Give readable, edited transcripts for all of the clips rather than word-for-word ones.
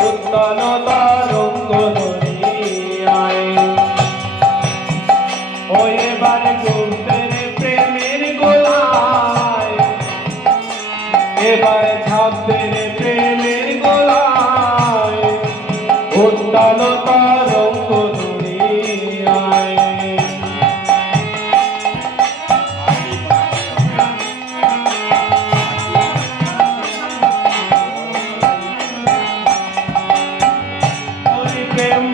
উত্তাল তরঙ্গ দরিয়ায় ও এবার ডুবতে রে প্রেমের গোলায় এবার ঝাঁপতে রে প্রেমের গোলায় উত্তাল তরঙ্গ দরিয়ায়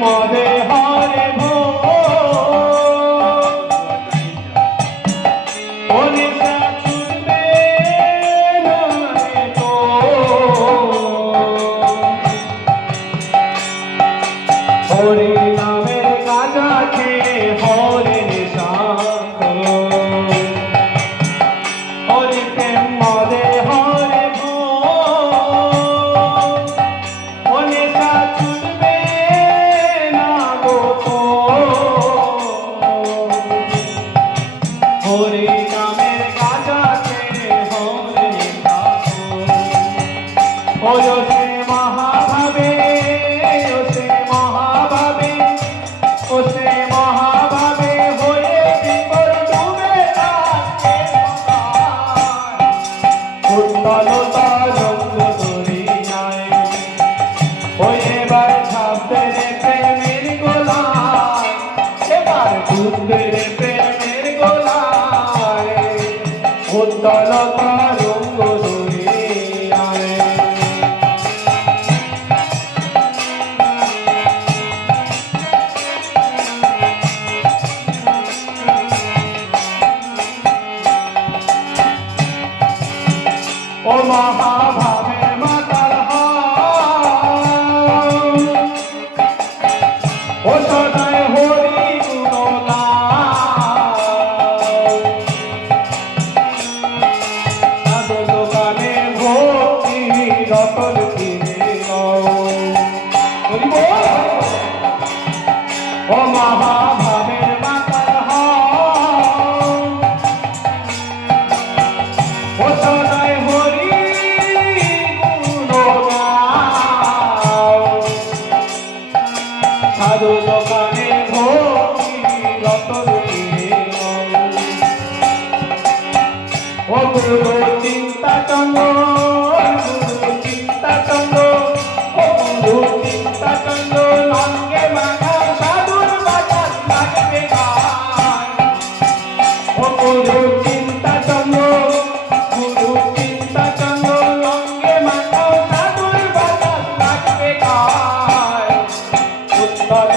মদে হরে ভো ওরে সাথে নয় তো হরি নামের গাঁজা খেয়ে হরে শান্ত হরি প্রেম মদে হরে ভো ওরে সাথে হরে নামের গাজাতে হরে ও সে মহাভাবে ও সে মহাভাবে ও সে মহাভাবে হয়ে বিপর ডুবে থাকে উত্তাল তরঙ্গ দরিয়ায় ও এবার ঝাঁপতে রে প্রেমের গোলায় এবার ডুবতে রে প্রেমের গোলায় উত্তাল তরঙ্গ দরিয়ায় ও মহাভাবে মাতাল ও সদায় হরি গুণগান দোকানে ভক্তি রতন কিনে ও মহাভাবের মাতাল ও সদায় হরি সাধু দোকানে ভক্তি রতন ও গুরু চিন্তা চন্দ্র গুরু চিন্তা চন্দ্র ও গুরু চিন্তা চন্দ্র লঙ্গে মাথা সাধুর বাজার লাগবে গায় ও গুরু চিন্তা চন্দ্র গুরু চিন্তা চন্দ্র লঙ্গে মাথা সাধুর বাজার লাগবে গায় উত্তর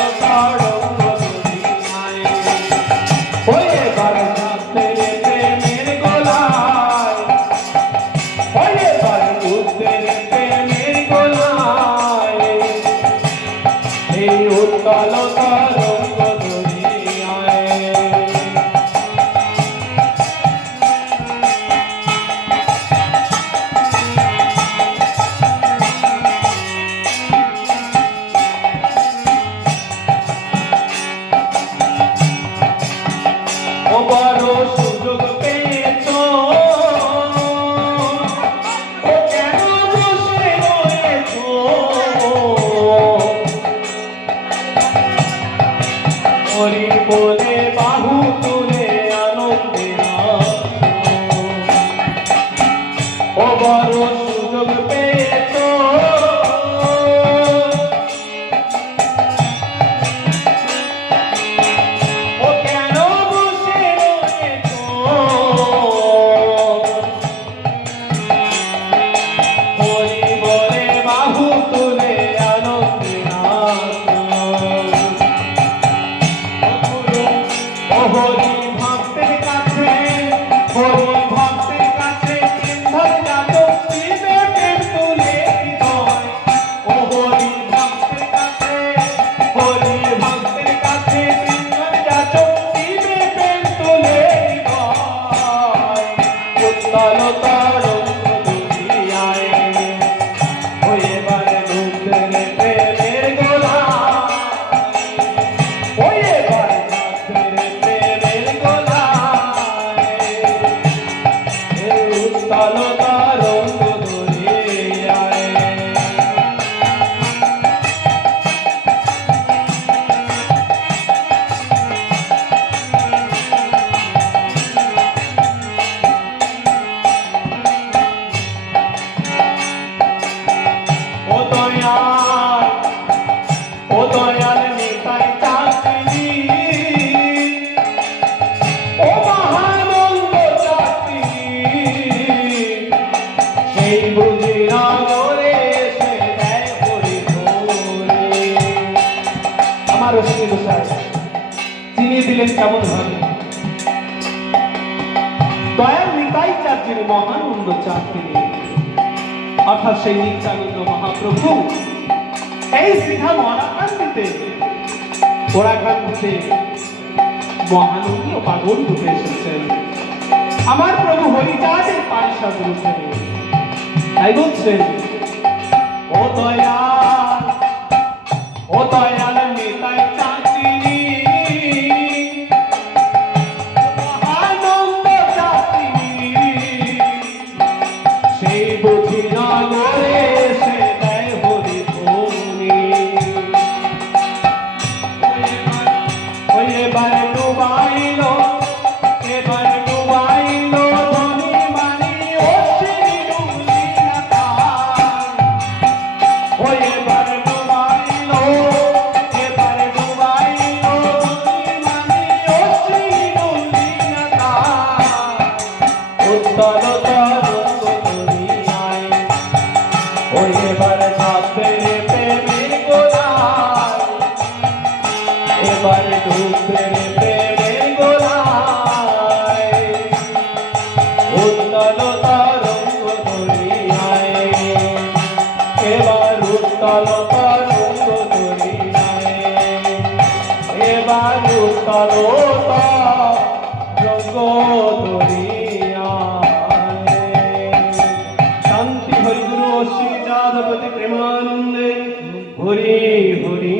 আমার অশ্বিনী গোসাই চিনিয়ে দিলেন কেমন ভাবে দয়াল নিতাই চাঁদ যিনি মহানন্দ চাঁদ তিনি অর্থাৎ সেই নিত্যানন্দ মহাপ্রভু এই শ্রীধাম ওরাকান্দিতে মহানন্দী ও পাগল রূপে এসেছেন আমার প্রভু হরিচাঁদের পারিষদ রূপে তাই বলছেন ও দয়াল নিতাই চাঁদ তিনি মহানন্দ চাঁদ তিনি সেই বুঝি না করে সে দেয় হরি ভূমি এবার ডুবাইলো ধনী মানি অশ্বিনী ডুবলি না তার এবার ডুবাইলো ধনী মানি অশ্বিনী ডুবলি না তার উত্তর তরঙ্গ দুনিয়ায় এবার ছাপে প্রেমের গোলায় এবার ডুবে প্রেমের গোলায় উত্তল তরঙ্গ দুনিয়ায় এবার উত্তল তরঙ্গ দুনিয়ায় এবার উত্তল তরঙ্গ দুনিয়ায় শান্তি হরি গুরু অশ্বিনী যাদবতী প্রেমানন্দে হরি হরি